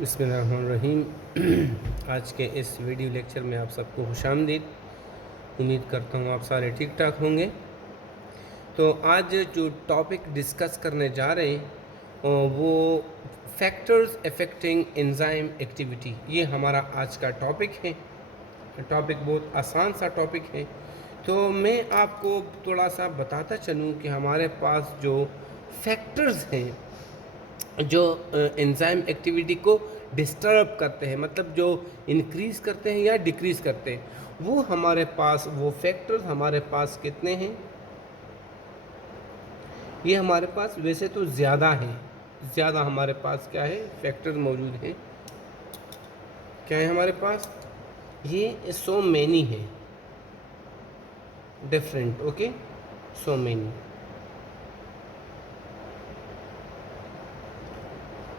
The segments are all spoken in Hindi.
बिस्मिल्लाहिर्रहमानिर्रहीम। आज के इस वीडियो लेक्चर में आप सबको खुशामदीद। उम्मीद करता हूँ आप सारे ठीक ठाक होंगे। तो आज जो टॉपिक डिस्कस करने जा रहे हैं वो फैक्टर्स अफेक्टिंग एंजाइम एक्टिविटी, ये हमारा आज का टॉपिक है। टॉपिक बहुत आसान सा टॉपिक है। तो मैं आपको थोड़ा सा बताता चलूँ कि हमारे पास जो फैक्टर्स हैं जो एंजाइम एक्टिविटी को डिस्टर्ब करते हैं, मतलब जो इंक्रीज़ करते हैं या डिक्रीज़ करते हैं, वो हमारे पास वो फैक्टर्स हमारे पास कितने हैं। ये हमारे पास वैसे तो ज़्यादा हैं, ज़्यादा हमारे पास क्या है फैक्टर्स मौजूद हैं। क्या है हमारे पास, ये सो मैनी है, different, okay, so many,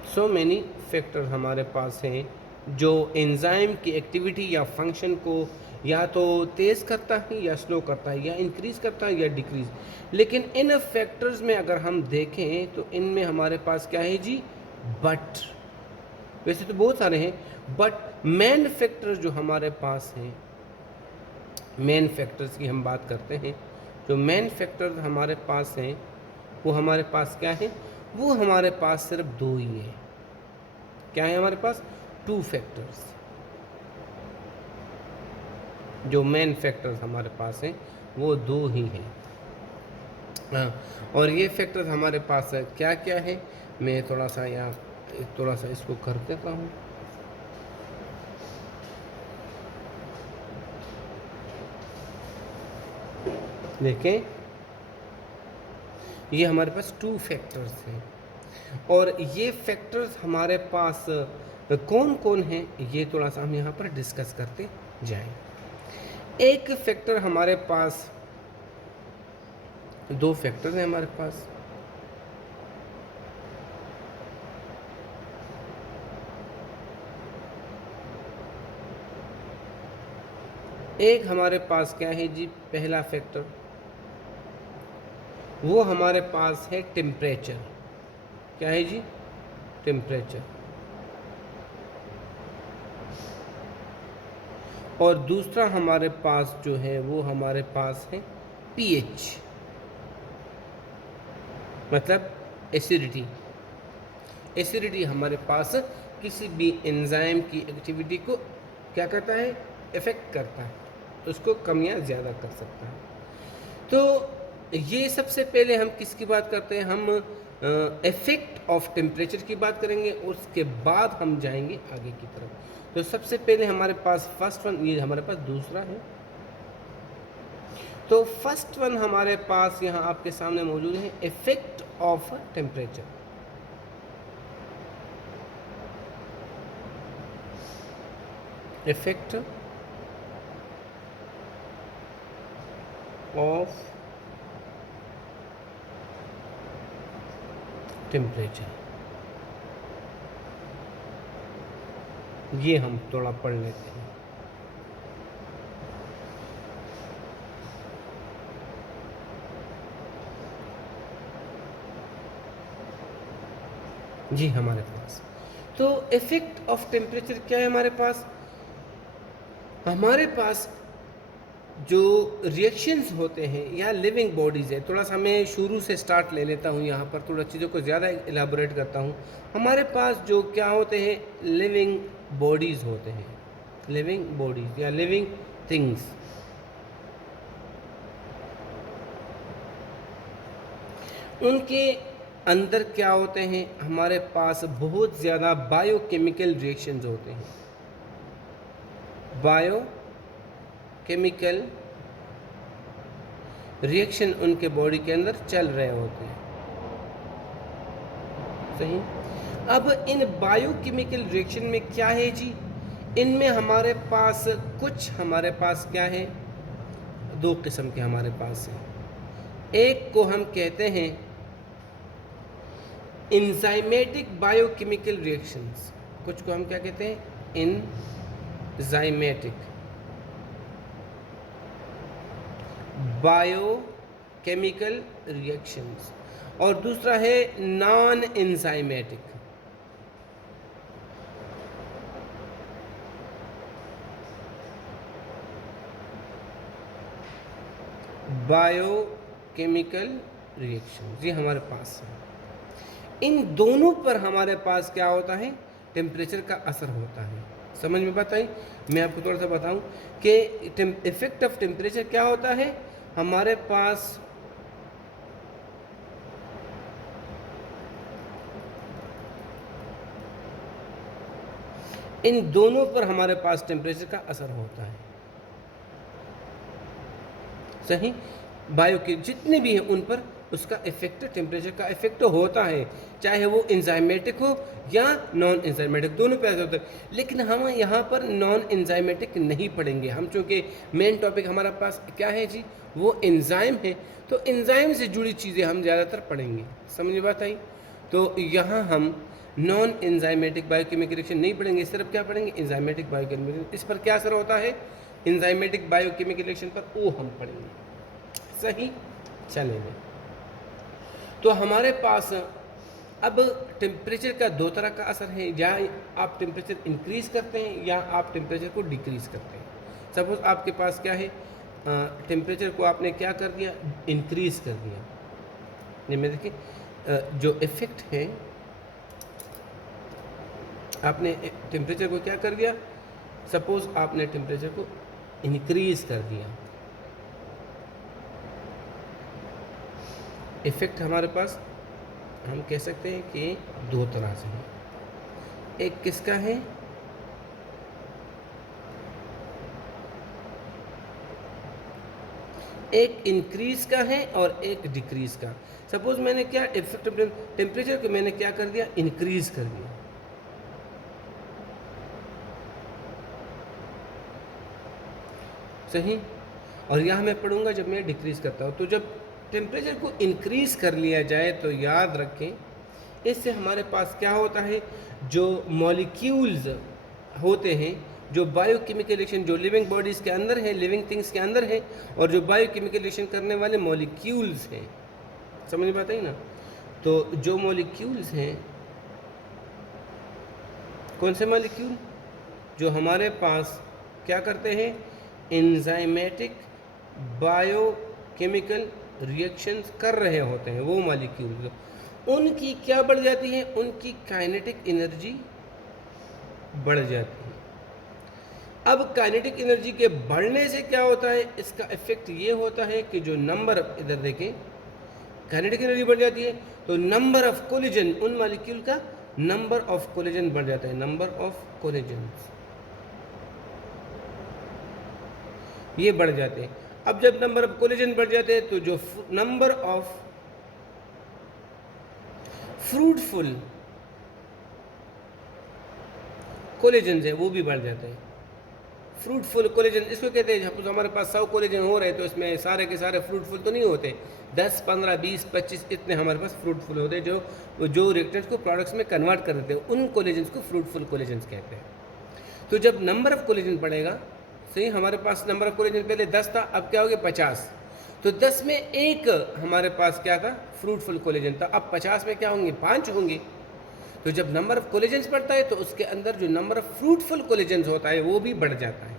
so many factor हमारे पास हैं जो एंजाइम की एक्टिविटी या फंक्शन को या तो तेज़ करता है या स्लो करता है, या इंक्रीज़ करता है या डिक्रीज़। लेकिन इन फैक्टर्स में अगर हम देखें तो इनमें हमारे पास क्या है जी, बट, वैसे तो बहुत सारे हैं, बट मेन फैक्टर जो हमारे पास हैं, मेन फैक्टर्स की हम बात करते हैं, जो मेन फैक्टर हमारे पास हैं वो हमारे पास क्या है, वो हमारे पास सिर्फ दो ही है। क्या है हमारे पास, टू फैक्टर्स। जो मेन फैक्टर्स हमारे पास हैं वो दो ही हैं। हाँ, और ये फैक्टर्स हमारे पास क्या क्या है, मैं थोड़ा सा यहाँ थोड़ा सा इसको कर देता हूँ। देखें, ये हमारे पास टू फैक्टर्स हैं, और ये फैक्टर्स हमारे पास कौन कौन हैं ये थोड़ा सा हम यहाँ पर डिस्कस करते जाएं। एक फैक्टर हमारे पास, दो फैक्टर हैं हमारे पास। एक हमारे पास क्या है जी, पहला फैक्टर वो हमारे पास है टेम्परेचर। क्या है जी, टेम्परेचर। और दूसरा हमारे पास जो है वो हमारे पास है पीएच, मतलब एसिडिटी। एसिडिटी हमारे पास किसी भी एंजाइम की एक्टिविटी को क्या करता है, इफेक्ट करता है, उसको कम या ज़्यादा कर सकता है। तो ये सबसे पहले हम किसकी बात करते हैं, हम इफेक्ट ऑफ टेम्परेचर की बात करेंगे, उसके बाद हम जाएंगे आगे की तरफ। तो सबसे पहले हमारे पास फर्स्ट वन, ये हमारे पास दूसरा है। तो फर्स्ट वन हमारे पास यहाँ आपके सामने मौजूद है, effect of temperature. Effect of temperature, ये हम थोड़ा पढ़ लेते हैं। जी हमारे पास तो इफेक्ट ऑफ टेम्परेचर क्या है हमारे पास, हमारे पास जो रिएक्शंस होते हैं या लिविंग बॉडीज़ है, थोड़ा सा मैं शुरू से स्टार्ट ले लेता हूँ, यहाँ पर थोड़ा चीज़ों को ज़्यादा इलाबोरेट करता हूँ। हमारे पास जो क्या होते हैं, लिविंग बॉडीज़ होते हैं, लिविंग बॉडीज़ या लिविंग थिंग्स। उनके अंदर क्या होते हैं, हमारे पास बहुत ज़्यादा बायोकेमिकल रिएक्शंस होते हैं। बायोकेमिकल रिएक्शन उनके बॉडी के अंदर चल रहे होते हैं, सही। अब इन बायोकेमिकल रिएक्शन में क्या है जी, इनमें हमारे पास कुछ, हमारे पास क्या है, दो किस्म के हमारे पास हैं। एक को हम कहते हैं एंजाइमेटिक बायोकेमिकल रिएक्शंस, कुछ को हम क्या कहते हैं, एंजाइमेटिक बायोकेमिकल रिएक्शंस, और दूसरा है नॉन एंजाइमेटिक बायोकेमिकल रिएक्शन, ये हमारे पास है। इन दोनों पर हमारे पास क्या होता है, टेम्परेचर का असर होता है। समझ में बात आई? मैं आपको थोड़ा सा बताऊं कि इफेक्ट ऑफ टेम्परेचर क्या होता है। हमारे पास इन दोनों पर हमारे पास टेम्परेचर का असर होता है। सही, बायो के जितने भी हैं उन पर उसका इफेक्ट, टेम्परेचर का इफेक्ट होता है, चाहे वो इंजाइमेटिक हो या नॉन इंजाइमेटिक, दोनों पे ऐसा होता है। लेकिन हम यहाँ पर नॉन इंजाइमेटिक नहीं पढ़ेंगे, हम चूँकि मेन टॉपिक हमारे पास क्या है जी, वो एंजाइम है, तो एंजाइम से जुड़ी चीज़ें हम ज़्यादातर पढ़ेंगे। समझ बात आई? तो यहाँ हम नॉन एंजाइमेटिक बायोकेमिकल रिएक्शन नहीं पढ़ेंगे, सिर्फ क्या पढ़ेंगे, एंजाइमेटिक बायोकेमिकल। इस पर क्या असर होता है एंजाइमेटिक बायोकेमिकल रिएक्शन पर, वो हम पढ़ेंगे। सही, चलेंगे। तो हमारे पास अब टेम्परेचर का दो तरह का असर है, या आप टेम्परेचर इंक्रीज करते हैं या आप टेम्परेचर को डिक्रीज करते हैं। सपोज आपके पास क्या है, टेम्परेचर को आपने क्या कर दिया, इंक्रीज कर दिया। ये में देखिए जो इफेक्ट है, आपने टेम्परेचर को क्या कर दिया, सपोज आपने टेम्परेचर को इंक्रीज कर दिया। इफेक्ट हमारे पास हम कह सकते हैं कि दो तरह से है। एक किसका है, एक इंक्रीज का है और एक डिक्रीज का। सपोज मैंने क्या इफेक्ट टेम्परेचर को मैंने क्या कर दिया, इंक्रीज कर दिया। सही, और यहाँ मैं पढ़ूंगा जब मैं डिक्रीज करता हूँ। तो जब टेम्परेचर को इंक्रीज कर लिया जाए तो याद रखें, इससे हमारे पास क्या होता है, जो मॉलिक्यूल्स होते हैं, जो बायोकेमिकल रिएक्शन जो लिविंग बॉडीज़ के अंदर है, लिविंग थिंग्स के अंदर है, और जो बायोकेमिकल रिएक्शन करने वाले मॉलिक्यूल्स हैं, समझ में बात आई ना। तो जो मॉलिक्यूल्स हैं, कौन से मॉलिक्यूल, जो हमारे पास क्या करते हैं, एंजाइमेटिक बायोकेमिकल रिएक्शंस कर रहे होते हैं, वो मॉलिक्यूल्स, उनकी क्या बढ़ जाती है, उनकी काइनेटिक एनर्जी बढ़ जाती है। अब काइनेटिक एनर्जी के बढ़ने से क्या होता है, इसका इफेक्ट ये होता है कि जो नंबर, इधर देखें, काइनेटिक एनर्जी बढ़ जाती है तो नंबर ऑफ कोलिजन, उन मॉलिक्यूल का नंबर ऑफ कोलिजन बढ़ जाता है, नंबर ऑफ कोलिजन ये बढ़ जाते हैं। अब जब नंबर ऑफ कोलिजन बढ़ जाते हैं तो जो नंबर ऑफ फ्रूटफुल कोलेजन है वो भी बढ़ जाते हैं। फ्रूटफुल कोलेजन इसको कहते हैं, सपोज हमारे पास 100 कोलेजन हो रहे हैं तो इसमें सारे के सारे फ्रूटफुल तो नहीं होते, 10, 15, 20, 25 इतने हमारे पास फ्रूटफुल होते हैं, जो रिएक्टेंट्स को प्रोडक्ट्स में कन्वर्ट कर देते हैं, उन कोलेजन्स को फ्रूटफुल कोलेजन्स कहते हैं। तो जब नंबर ऑफ कोलेजन बढ़ेगा, सही, हमारे पास नंबर ऑफ कोलेजन पहले 10 था, अब क्या हो गया 50, तो 10 में एक हमारे पास क्या था, फ्रूटफुल कोलेजन था, अब 50 में क्या होंगे, 5 होंगे। तो जब नंबर ऑफ कोलेजन्स बढ़ता है तो उसके अंदर जो नंबर ऑफ फ्रूटफुल कोलेजन्स होता है वो भी बढ़ जाता है।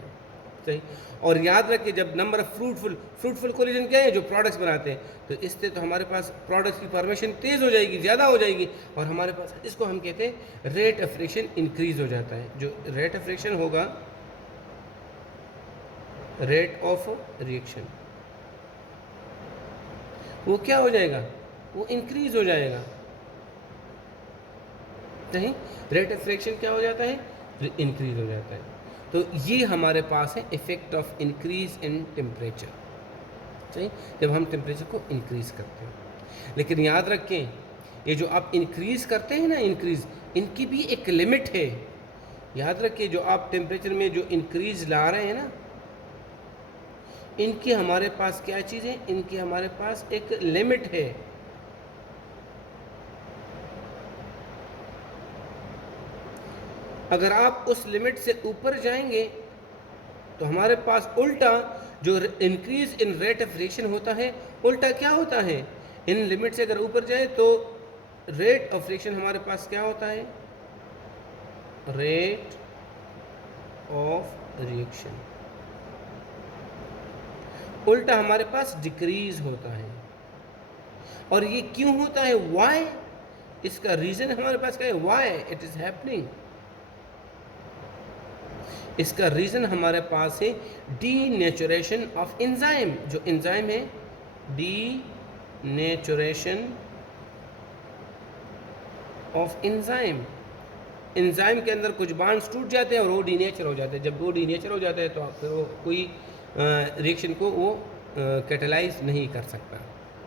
सही, और याद रखिए जब नंबर ऑफ फ्रूटफुल कोलेजन क्या है, जो प्रोडक्ट्स बनाते हैं, तो इससे तो हमारे पास प्रोडक्ट्स की फॉर्मेशन तेज़ हो जाएगी, ज़्यादा हो जाएगी, और हमारे पास इसको हम कहते हैं रेट ऑफ रिएक्शन इंक्रीज हो जाता है। जो रेट ऑफ रिएक्शन होगा, रेट ऑफ रिएक्शन, वो क्या हो जाएगा, वो इंक्रीज हो जाएगा। नहीं, रेट ऑफ रिएक्शन क्या हो जाता है, इंक्रीज हो जाता है। तो ये हमारे पास है effect of increase in temperature. सही, जब हम टेम्परेचर को इंक्रीज करते हैं। लेकिन याद रखें, ये जो आप इंक्रीज करते हैं ना, इंक्रीज, इनकी भी एक लिमिट है। याद रखिए जो आप टेम्परेचर में जो इंक्रीज ला रहे हैं ना, इनकी हमारे पास क्या चीज़ है, इनकी हमारे पास एक लिमिट है। अगर आप उस लिमिट से ऊपर जाएंगे तो हमारे पास उल्टा जो increase in rate of reaction होता है, उल्टा क्या होता है, इन लिमिट से अगर ऊपर जाए तो रेट ऑफ रिएक्शन हमारे पास क्या होता है, रेट ऑफ रिएक्शन, उल्टा हमारे पास डिक्रीज होता है। और ये क्यों होता है, वाई, इसका रीज़न हमारे पास क्या है, वाई इट इज़ हैपनिंग। इसका रीज़न हमारे पास है डीनेचुरेशन ऑफ एंजाइम। जो एंजाइम है, डीनेचुरेशन ऑफ एंजाइम। एंजाइम के अंदर कुछ बॉन्ड्स टूट जाते हैं और वो डीनेचर हो जाते हैं। जब वो डीनेचर हो जाता है तो फिर वो कोई रिएक्शन को वो कैटेलाइज नहीं कर सकता।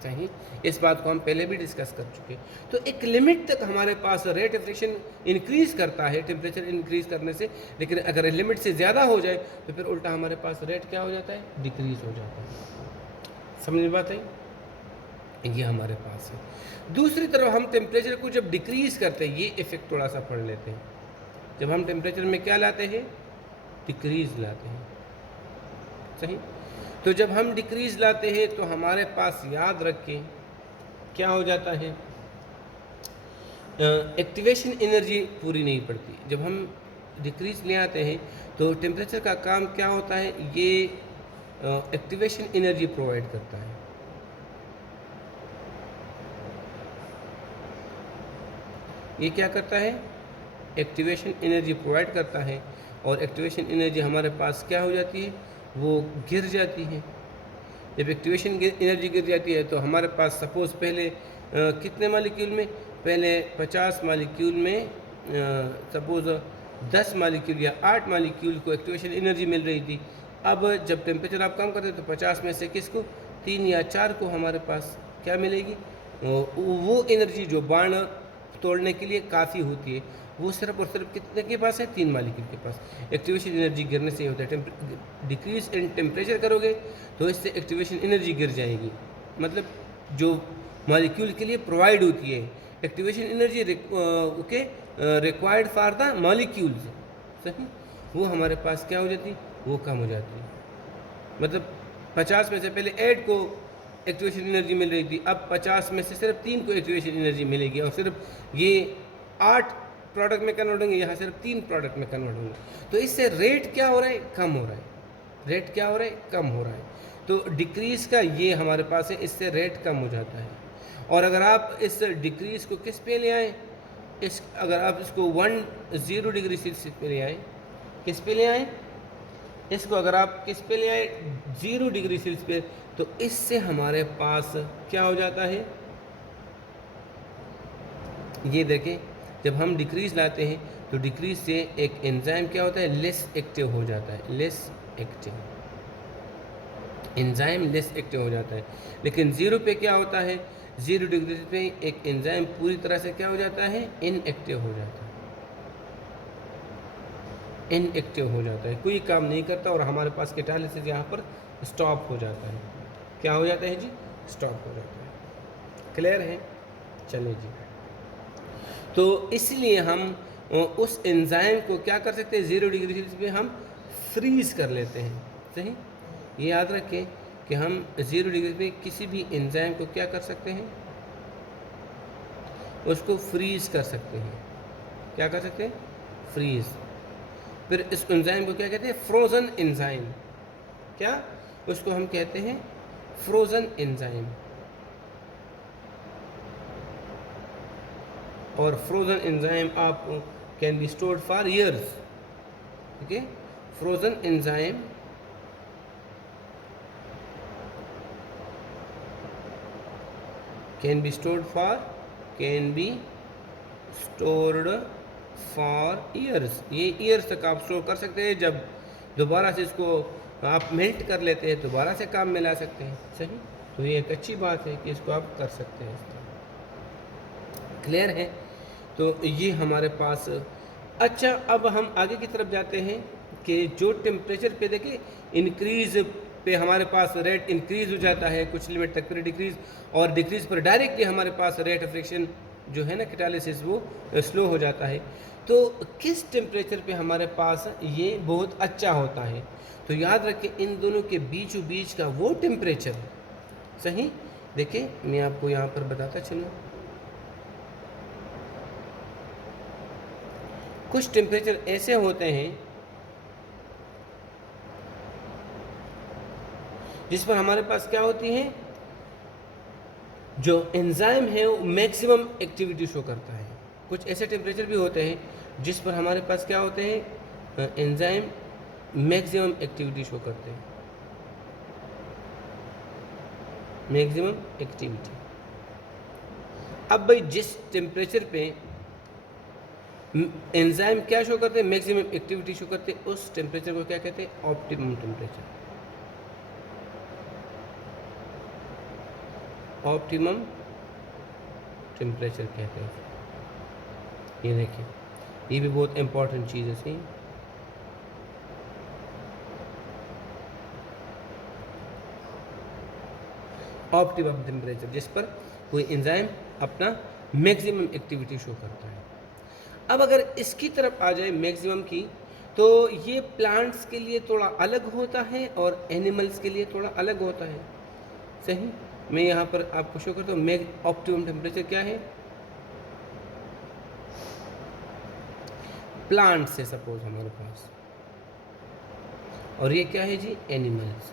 चाहिए, इस बात को हम पहले भी डिस्कस कर चुके। तो एक लिमिट तक हमारे पास रेट ऑफ रिएक्शन इंक्रीज करता है टेम्परेचर इंक्रीज करने से, लेकिन अगर लिमिट से ज़्यादा हो जाए तो फिर उल्टा हमारे पास रेट क्या हो जाता है, डिक्रीज हो जाता है। समझ में बात है, ये हमारे पास है। दूसरी तरफ हम टेम्परेचर को जब डिक्रीज करते हैं, ये इफेक्ट थोड़ा सा पढ़ लेते हैं। जब हम टेम्परेचर में क्या लाते हैं, डिक्रीज लाते हैं। सही, तो जब हम डिक्रीज लाते हैं तो हमारे पास याद रखें क्या हो जाता है, एक्टिवेशन एनर्जी पूरी नहीं पड़ती। जब हम डिक्रीज ले आते हैं तो टेम्परेचर का काम क्या होता है, ये एक्टिवेशन एनर्जी प्रोवाइड करता है। ये क्या करता है, एक्टिवेशन एनर्जी प्रोवाइड करता है। और एक्टिवेशन एनर्जी हमारे पास क्या हो जाती है, वो गिर जाती है। जब एक्टिवेशन एनर्जी गिर जाती है तो हमारे पास सपोज़ पहले कितने मालिक्यूल में, पहले 50 मालिक्यूल में सपोज़ 10 मालिक्यूल या 8 मालिक्यूल को एक्टिवेशन एनर्जी मिल रही थी। अब जब टेम्परेचर आप कम करते तो 50 में से किसको, 3 या 4 को हमारे पास क्या मिलेगी, वो एनर्जी जो बाण तोड़ने के लिए काफ़ी होती है, वो सिर्फ और सिर्फ कितने के पास है, 3 मालिक्यूल के पास। एक्टिवेशन एनर्जी गिरने से होता है, डिक्रीज इन टेम्परेचर करोगे तो इससे एक्टिवेशन एनर्जी गिर जाएगी। मतलब जो मालिक्यूल के लिए प्रोवाइड होती है activation energy required for the molecules, सही, वो हमारे पास क्या हो जाती है, वो कम हो जाती है। मतलब 50 में से पहले 8 को एक्टिवेशन एनर्जी मिल रही थी, अब 50 में से सिर्फ 3 को एक्टिवेशन एनर्जी मिलेगी और सिर्फ ये 8 प्रोडक्ट में कन्वर्ट होंगे, यहाँ सिर्फ 3 प्रोडक्ट में कन्वर्ट होंगे। तो इससे रेट क्या हो रहा है, कम हो रहा है। रेट क्या हो रहा है, कम हो रहा है। तो डिक्रीज़ का ये हमारे पास है, इससे रेट कम हो जाता है। और अगर आप इस डिक्रीज़ को किस पे ले आएँ, अगर आप इसको 10 डिग्री सेल्सियस पे ले आएँ, किस पे ले आएँ, इसको अगर आप किस पे ले आए, 0 डिग्री सेल्सियस पे, तो इससे हमारे पास क्या हो जाता है, ये देखें, जब हम डिक्रीज लाते हैं तो डिक्रीज से एक एंजाइम क्या होता है, लेस एक्टिव हो जाता है, less active, enzyme less active हो जाता है। लेकिन 0 पे क्या होता है, 0 डिग्री पे एक एंजाइम पूरी तरह से क्या हो जाता है, इनएक्टिव हो जाता है, इनएक्टिव हो जाता है, कोई काम नहीं करता और हमारे पास कैटालिसिस यहाँ पर स्टॉप हो जाता है। क्या हो जाता है जी, स्टॉप हो जाता है। क्लियर है, चलिए जी। तो इसलिए हम उस एंजाइम को क्या कर सकते हैं, 0 डिग्री सेल्सियस पे हम फ्रीज कर लेते हैं। सही, ये याद रखें कि हम 0 डिग्री पे किसी भी एंजाइम को क्या कर सकते हैं, उसको फ्रीज कर सकते हैं। क्या कर सकते हैं, फ्रीज। फिर इस एंजाइम को क्या कहते हैं, फ्रोज़न एंजाइम। क्या, उसको हम कहते हैं फ्रोज़न एंजाइम। और फ्रोज़न एंजाइम आप can be stored for years. ठीक है, frozen enzyme can be stored for years. ये ईयर्स तक आप स्टोर कर सकते हैं। जब दोबारा से इसको आप मेल्ट कर लेते हैं, दोबारा से काम में ला सकते हैं। सही, तो ये एक अच्छी बात है कि इसको आप कर सकते हैं। क्लियर है, तो ये हमारे पास। अच्छा, अब हम आगे की तरफ जाते हैं कि जो टेम्परेचर पे देखिए इंक्रीज़ पे हमारे पास रेट इंक्रीज़ हो जाता है कुछ लिमिट तक, फिर डिक्रीज़, और डिक्रीज़ पर डायरेक्टली हमारे पास रेट ऑफ रिएक्शन जो है ना कैटालिसिस, वो स्लो हो जाता है। तो किस टेम्परेचर पे हमारे पास ये बहुत अच्छा होता है, तो याद रखें इन दोनों के बीचों बीच का वो टेम्परेचर। सही, देखिए मैं आपको यहाँ पर बताता चलूँ। कुछ टेम्परेचर ऐसे होते हैं जिस पर हमारे पास क्या होती है, जो एंजाइम है वो मैक्सिमम एक्टिविटी शो करता है। कुछ ऐसे टेम्परेचर भी होते हैं जिस पर हमारे पास क्या होते हैं, एंजाइम मैक्सिमम एक्टिविटी शो करते हैं, मैक्सिमम एक्टिविटी। अब भाई जिस टेम्परेचर पे एंजाइम क्या शो करते हैं, मैक्सिमम एक्टिविटी शो करते हैं, उस टेम्परेचर को क्या कहते हैं, ऑप्टिमम टेम्परेचर। ऑप्टिमम टेम्परेचर कहते हैं। ये देखिए, ये भी बहुत इंपॉर्टेंट चीज़ है। सही, ऑप्टिमम टेम्परेचर जिस पर कोई एंजाइम अपना मैक्सिमम एक्टिविटी शो करता है। अब अगर इसकी तरफ आ जाए मैक्सिमम की, तो ये प्लांट्स के लिए थोड़ा अलग होता है और एनिमल्स के लिए थोड़ा अलग होता है। सही, मैं यहाँ पर आपको शो करता हूँ ऑप्टिमम टेम्परेचर क्या है प्लांट से, सपोज हमारे पास, और ये क्या है जी, एनिमल्स।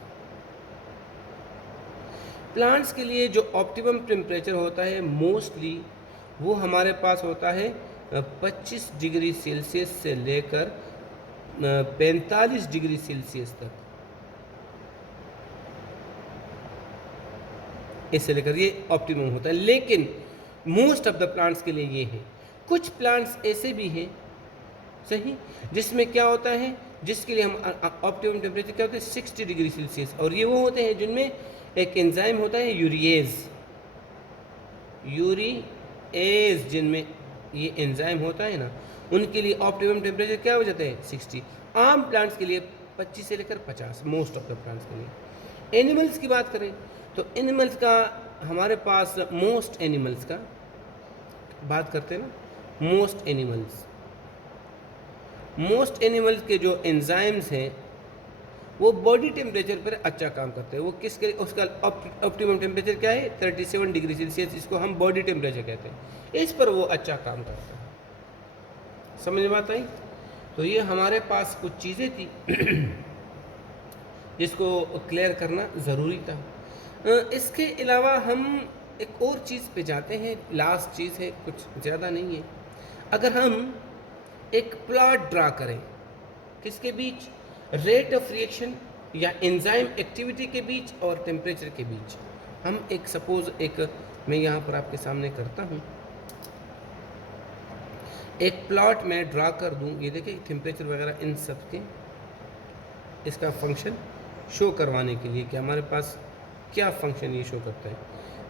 प्लांट्स के लिए जो ऑप्टिमम टेम्परेचर होता है मोस्टली वो हमारे पास होता है 25 डिग्री सेल्सियस से लेकर 45 डिग्री सेल्सियस तक, इससे लेकर ये ऑप्टिमम होता है। लेकिन मोस्ट ऑफ द प्लांट्स के लिए ये है। कुछ प्लांट्स ऐसे भी हैं, सही, जिसमें क्या होता है, जिसके लिए हम ऑप्टिमम टेम्परेचर क्या होता है 60 डिग्री सेल्सियस, और ये वो होते हैं जिनमें एक एंजाइम होता है यूरिएज, जिनमें ये एंजाइम होता है ना, उनके लिए ऑप्टिमम टेम्परेचर क्या हो जाता है 60। आम प्लांट्स के लिए 25 से लेकर 50, मोस्ट ऑफ द प्लांट्स के लिए। एनिमल्स की बात करें तो एनिमल्स का हमारे पास, मोस्ट एनिमल्स का बात करते हैं ना, मोस्ट एनिमल्स के जो एंजाइम्स हैं वो बॉडी टेम्परेचर पर अच्छा काम करते हैं। वो किसके, उसका ऑप्टिमम टेम्परेचर क्या है 37 डिग्री सेल्सियस, जिसको हम बॉडी टेम्परेचर कहते हैं। इस पर वो अच्छा काम करता है। समझ में आता है? तो ये हमारे पास कुछ चीज़ें थी जिसको क्लियर करना ज़रूरी था। इसके अलावा हम एक और चीज़ पे जाते हैं, लास्ट चीज़ है, कुछ ज़्यादा नहीं है। अगर हम एक प्लॉट ड्रा करें किसके बीच, रेट ऑफ रिएक्शन या एंजाइम एक्टिविटी के बीच और टेम्परेचर के बीच, हम एक सपोज एक मैं यहाँ पर आपके सामने करता हूँ, एक प्लॉट मैं ड्रा कर दूँ। ये देखिए टेम्परेचर वगैरह इन सब के, इसका फंक्शन शो करवाने के लिए कि हमारे पास क्या फंक्शन ये शो करता है।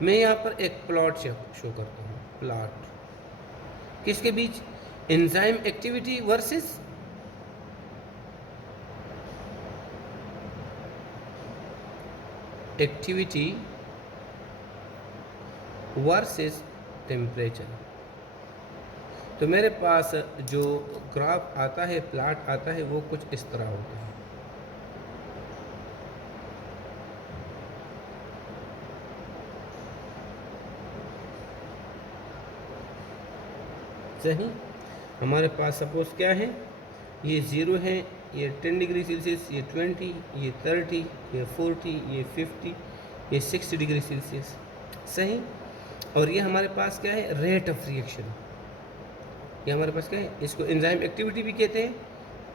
मैं यहाँ पर एक प्लॉट शो करता हूँ, प्लॉट किसके बीच, enzyme activity versus activity versus temperature. तो मेरे पास जो ग्राफ आता है, प्लॉट आता है, वो कुछ इस तरह होता है। सही, हमारे पास सपोज क्या है, ये 0 है, ये 10 डिग्री सेल्सियस, ये 20, ये 30, ये 40, ये 50, ये 60 डिग्री सेल्सियस। सही, और ये हमारे पास क्या है, रेट ऑफ रिएक्शन। ये हमारे पास क्या है, इसको एंजाइम एक्टिविटी भी कहते हैं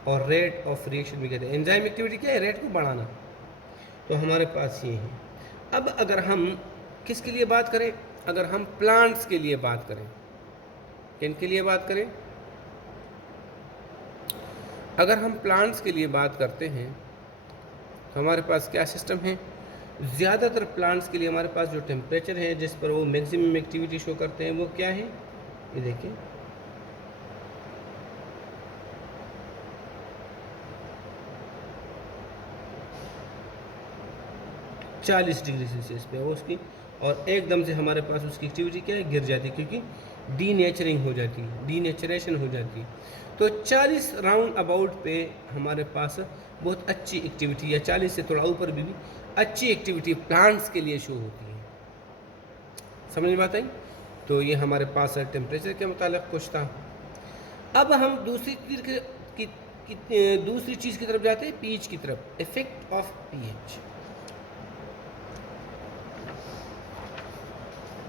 और रेट ऑफ रिएक्शन भी कहते हैं। एंजाइम एक्टिविटी क्या है, रेट को बढ़ाना। तो हमारे पास ये है। अब अगर हम किसके लिए बात करें, अगर हम प्लांट्स के लिए बात करें, किन के लिए बात करें, अगर हम प्लांट्स के लिए बात करते हैं तो हमारे पास क्या सिस्टम है, ज़्यादातर प्लांट्स के लिए हमारे पास जो टेम्परेचर है जिस पर वो मैक्सिमम एक्टिविटी शो करते हैं वो क्या है, ये देखिए, चालीस डिग्री सेल्सियस पे वो उसकी, और एकदम से हमारे पास उसकी एक्टिविटी क्या है, गिर जाती है, क्योंकि डीनेचरिंग हो जाती है, डीनेचरेशन हो जाती है। तो 40 राउंड अबाउट पे हमारे पास बहुत अच्छी एक्टिविटी, या 40 से थोड़ा ऊपर भी अच्छी एक्टिविटी प्लांट्स के लिए शो होती है। समझ में बात आई? तो ये हमारे पास टेम्परेचर के मुताबिक कुछ था। अब हम दूसरी चीज़ की तरफ जाते हैं, पीएच की तरफ, इफेक्ट ऑफ पीएच।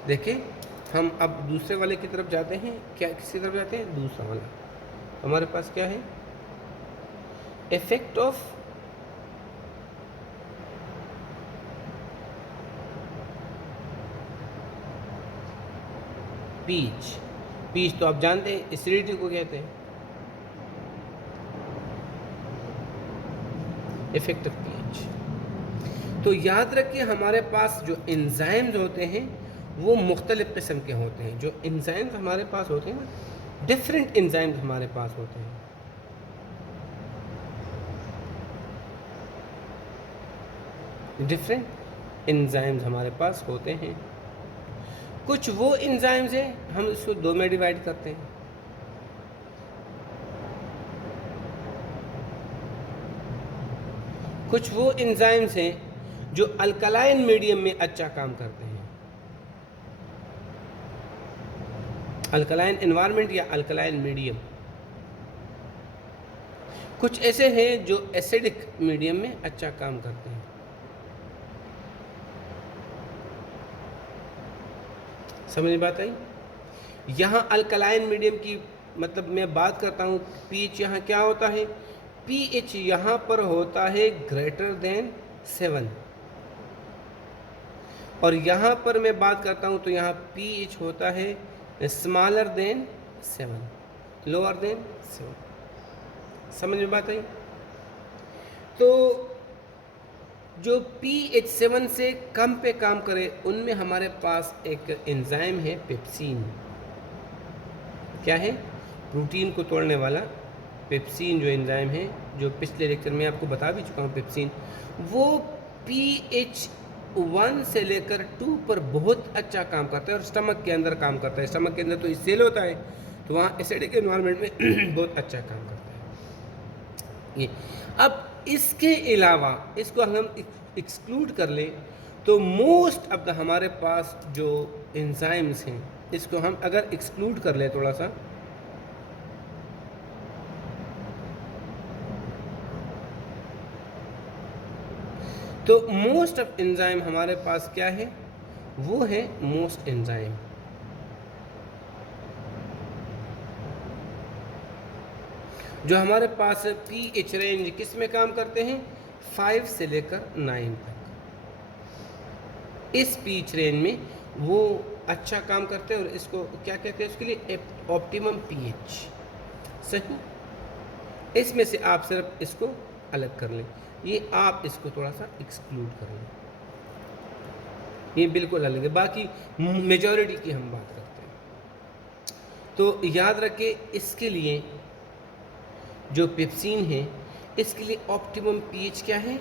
देखिए हम अब दूसरे वाले की तरफ जाते हैं। क्या किसकी तरफ जाते हैं? दूसरा वाला। हमारे पास क्या है? Effect of peach. पीच तो आप जानते हैं एसिडिटी को कहते हैं, इफेक्ट ऑफ पीच। तो याद रखिए हमारे पास जो एंजाइम्स होते हैं वो मुख्तलिफ़ किस्म के होते हैं। जो एंजाइम्स हमारे पास होते हैं ना, डिफरेंट एंजाइम्स हमारे पास होते हैं। डिफरेंट एंजाइम्स हमारे पास होते हैं। कुछ वो एंजाइम्स हैं, हम इसको दो में डिवाइड करते हैं। कुछ वो एंजाइम्स हैं जो अल्कलाइन मीडियम में अच्छा काम करते हैं, अल्कलाइन एनवायरनमेंट या अल्कलाइन मीडियम। कुछ ऐसे हैं जो एसिडिक मीडियम में अच्छा काम करते हैं। समझ में बात आई? यहाँ अल्कलाइन मीडियम की मतलब मैं बात करता हूँ, पीएच यहाँ क्या होता है? पीएच यहाँ पर होता है ग्रेटर देन 7, और यहाँ पर मैं बात करता हूँ तो यहाँ पीएच होता है स्मॉलर देन 7, लोअर देन 7। समझ में बात आई? तो जो pH 7 से कम पे काम करे उनमें हमारे पास एक एंजाइम है पेप्सिन। क्या है? प्रोटीन को तोड़ने वाला पेप्सिन जो एंजाइम है, जो पिछले लेक्चर में आपको बता भी चुका हूँ। पेप्सिन वो pH 1 से लेकर 2 पर बहुत अच्छा काम करता है और स्टमक के अंदर काम करता है। स्टमक के अंदर तो सेल होता है, तो वहाँ एसिडिक एनवायरनमेंट में बहुत अच्छा काम करता है ये। अब इसके अलावा इसको हम एक्सक्लूड कर लें तो मोस्ट ऑफ द हमारे पास जो एंजाइम्स हैं, इसको हम अगर एक्सक्लूड कर लें थोड़ा सा, तो मोस्ट ऑफ एंजाइम हमारे पास क्या है? वो है मोस्ट एंजाइम। जो हमारे पास पीएच रेंज किस में काम करते हैं? 5 से लेकर 9 तक। इस पीएच रेंज में वो अच्छा काम करते हैं और इसको क्या कहते हैं? उसके लिए ऑप्टिमम पीएच। सही। इसमें से आप सिर्फ इसको अलग कर लें, ये आप इसको थोड़ा सा एक्सक्लूड कर लें, ये बिल्कुल अलग है। बाकी मेजॉरिटी की हम बात करते हैं। तो याद रखिए इसके लिए जो पेप्सिन है, इसके लिए ऑप्टिमम पीएच क्या है?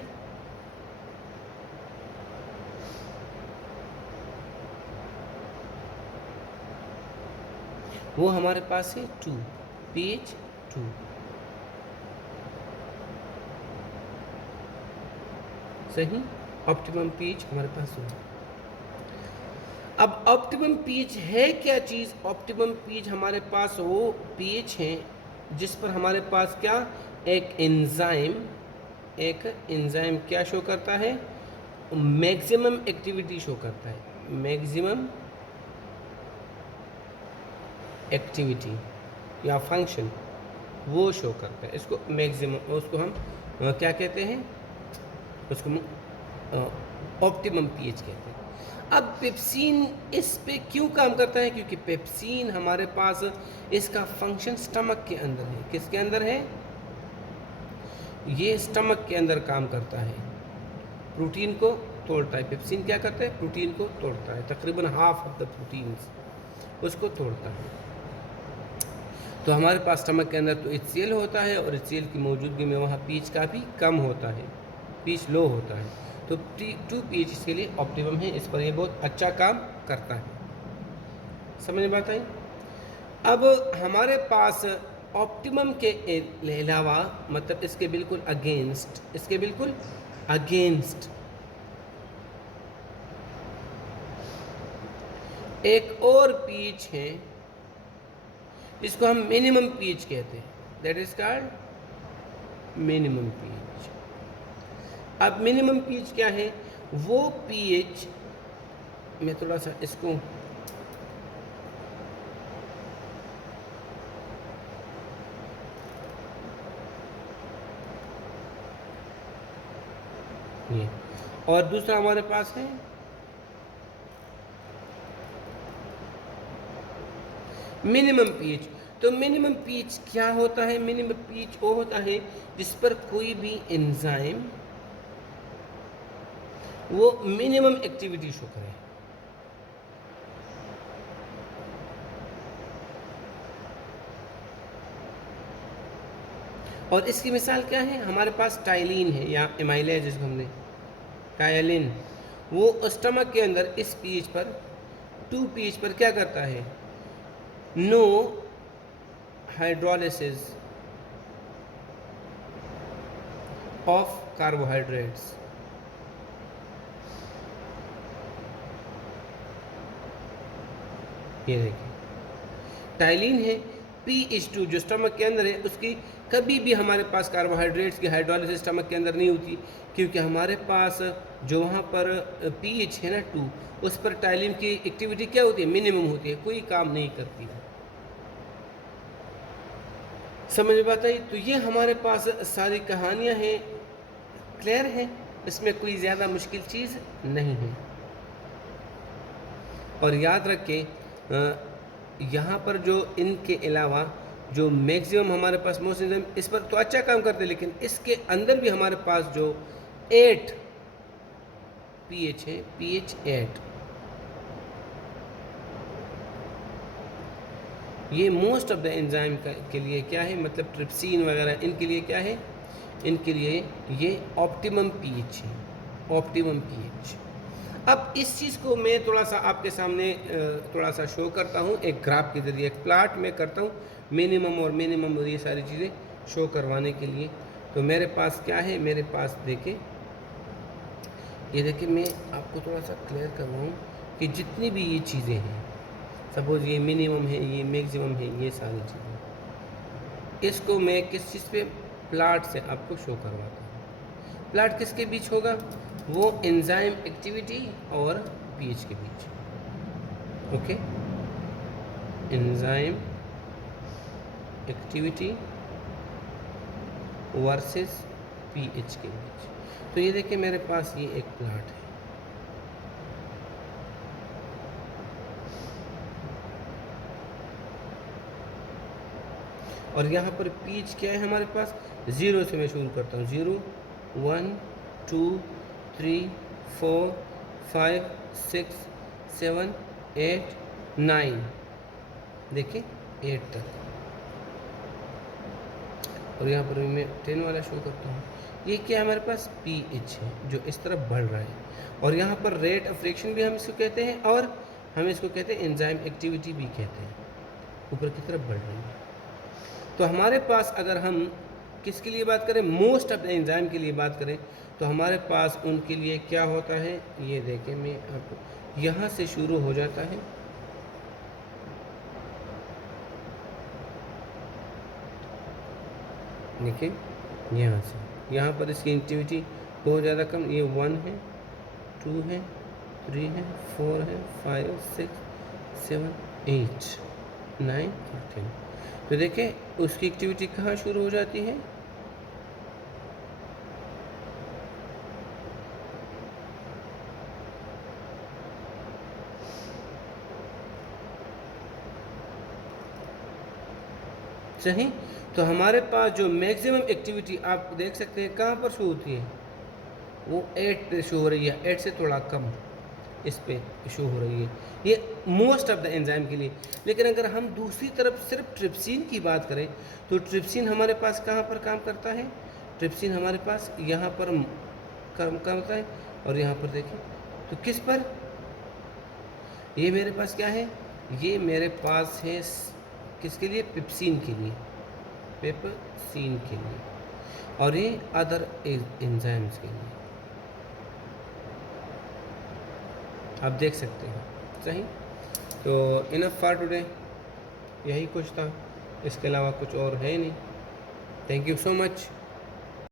वो हमारे पास है 2, पीएच 2। सही। ऑप्टिमम पीएच हमारे पास है। अब ऑप्टिमम पीएच है क्या चीज़? ऑप्टिमम पीएच हमारे पास वो पीएच है जिस पर हमारे पास क्या, एक एंजाइम क्या शो करता है? मैक्सिमम एक्टिविटी शो करता है। मैक्सिमम एक्टिविटी या फंक्शन वो शो करता है। इसको मैक्सिमम, उसको हम क्या कहते हैं? उसको ऑप्टिमम पीएच कहते हैं। अब पेप्सिन इस पे क्यों काम करता है? क्योंकि पेप्सिन हमारे पास इसका फंक्शन स्टमक के अंदर है। किसके अंदर है? ये स्टमक के अंदर काम करता है, प्रोटीन को तोड़ता है। पेप्सिन क्या करता है? प्रोटीन को तोड़ता है, तकरीबन हाफ ऑफ द प्रोटीन्स उसको तोड़ता है। तो हमारे पास स्टमक के अंदर तो HCl होता है और HCl की मौजूदगी में वहाँ पीएच काफ़ी कम होता है, पीएच लो होता है। तो 2 पीएच इसके लिए ऑप्टिमम है, इस पर ये बहुत अच्छा काम करता है। समझ में बात आई? अब हमारे पास ऑप्टिमम के अलावा, मतलब इसके बिल्कुल अगेंस्ट एक और पीएच है जिसको हम मिनिमम पीएच कहते हैं। That is called minimum pH. अब मिनिमम पीएच क्या है? वो पीएच, मैं थोड़ा सा इसको ये। और दूसरा हमारे पास है मिनिमम पीएच। तो मिनिमम पीएच क्या होता है? मिनिमम पीएच वो होता है जिस पर कोई भी एंजाइम वो मिनिमम एक्टिविटी शो करे। और इसकी मिसाल क्या है? हमारे पास टाइलिन है या एमाइलेज जिसको हमने टाइलिन, वो स्टमक के अंदर इस पीएच पर 2 पीएच पर क्या करता है? No hydrolysis of carbohydrates. ये देखिए टाइलिन है PH2 जो स्टमक के अंदर है, उसकी कभी भी हमारे पास कार्बोहाइड्रेट्स की हाइड्रोलिसिस स्टमक के अंदर नहीं होती, क्योंकि हमारे पास जो वहाँ पर pH है ना 2, उस पर टाइलिन की एक्टिविटी क्या होती है? मिनिमम होती है, कोई काम नहीं करती है। समझ में बात आई? तो ये हमारे पास सारी कहानियाँ हैं, क्लियर है, इसमें कोई ज़्यादा मुश्किल चीज़ नहीं है। और याद रखें यहाँ पर जो इनके अलावा जो मैक्सिमम हमारे पास मोस्ट एंजाइम इस पर तो अच्छा काम करते हैं, लेकिन इसके अंदर भी हमारे पास जो 8 पीएच है, पीएच 8, ये मोस्ट ऑफ द एंजाइम के लिए क्या है? मतलब ट्रिप्सिन वगैरह इनके लिए क्या है? इनके लिए ये ऑप्टिमम पीएच है, ऑप्टिमम पीएच। अब इस चीज़ को मैं थोड़ा सा आपके सामने थोड़ा सा शो करता हूँ एक ग्राफ के ज़रिए, एक प्लाट में करता हूँ मिनिमम और मिनिमम और ये सारी चीज़ें शो करवाने के लिए। तो मेरे पास क्या है? मेरे पास देखिए, ये देखिए मैं आपको थोड़ा सा क्लियर करवाऊँ कि जितनी भी ये चीज़ें हैं, सपोज़ ये मिनिमम है, ये मैक्सिमम है, ये सारी चीज़ें, इसको मैं किस चीज़ पे? प्लाट से आपको शो करवाता हूँ। प्लाट किसके बीच होगा? वो एंजाइम एक्टिविटी और पीएच के बीच। Okay, enzyme activity versus pH के बीच। तो ये देखिए मेरे पास ये एक प्लाट है, और यहाँ पर पीच क्या है हमारे पास? 0 से मैं शुरू करता हूँ। 0 1 2 3 4 5 6 7 8 9, देखिए 8 तक, और यहाँ पर मैं 10 वाला शो करता हूँ। ये क्या है हमारे पास? पीएच है जो इस तरफ बढ़ रहा है, और यहाँ पर रेट ऑफ रिएक्शन भी हम इसको कहते हैं, और हम इसको कहते हैं एंजाइम एक्टिविटी भी कहते हैं, ऊपर की तरफ बढ़ रही है। तो हमारे पास अगर हम किसके लिए बात करें? मोस्ट ऑफ द एंजाइम के लिए बात करें, तो हमारे पास उनके लिए क्या होता है? ये देखें, मैं आपको यहाँ से शुरू हो जाता है, देखिए यहाँ से, यहाँ पर इसकी एक्टिविटी बहुत ज़्यादा कम, ये 1 है, 2 है, 3 है, 4 है, 5 6 7 8 9 और 10। तो देखें उसकी एक्टिविटी कहाँ शुरू हो जाती है? सही। तो हमारे पास जो मैक्सिमम एक्टिविटी आप देख सकते हैं कहाँ पर शो होती है? वो 8 पे शो हो रही है, 8 से थोड़ा कम इस पे शो हो रही है, ये मोस्ट ऑफ द एंजाइम के लिए। लेकिन अगर हम दूसरी तरफ सिर्फ ट्रिप्सिन की बात करें, तो ट्रिप्सिन हमारे पास कहाँ पर काम करता है? ट्रिप्सिन हमारे पास यहाँ पर काम करता है, और यहाँ पर देखिए तो किस पर? ये मेरे पास क्या है? ये मेरे पास है किसके लिए? पेप्सिन के लिए, पेप्सिन के लिए, और ये अदर एंजाइम्स के लिए, आप देख सकते हैं। सही। तो इनफ फॉर टुडे, यही कुछ था, इसके अलावा कुछ और है नहीं। Thank you so much.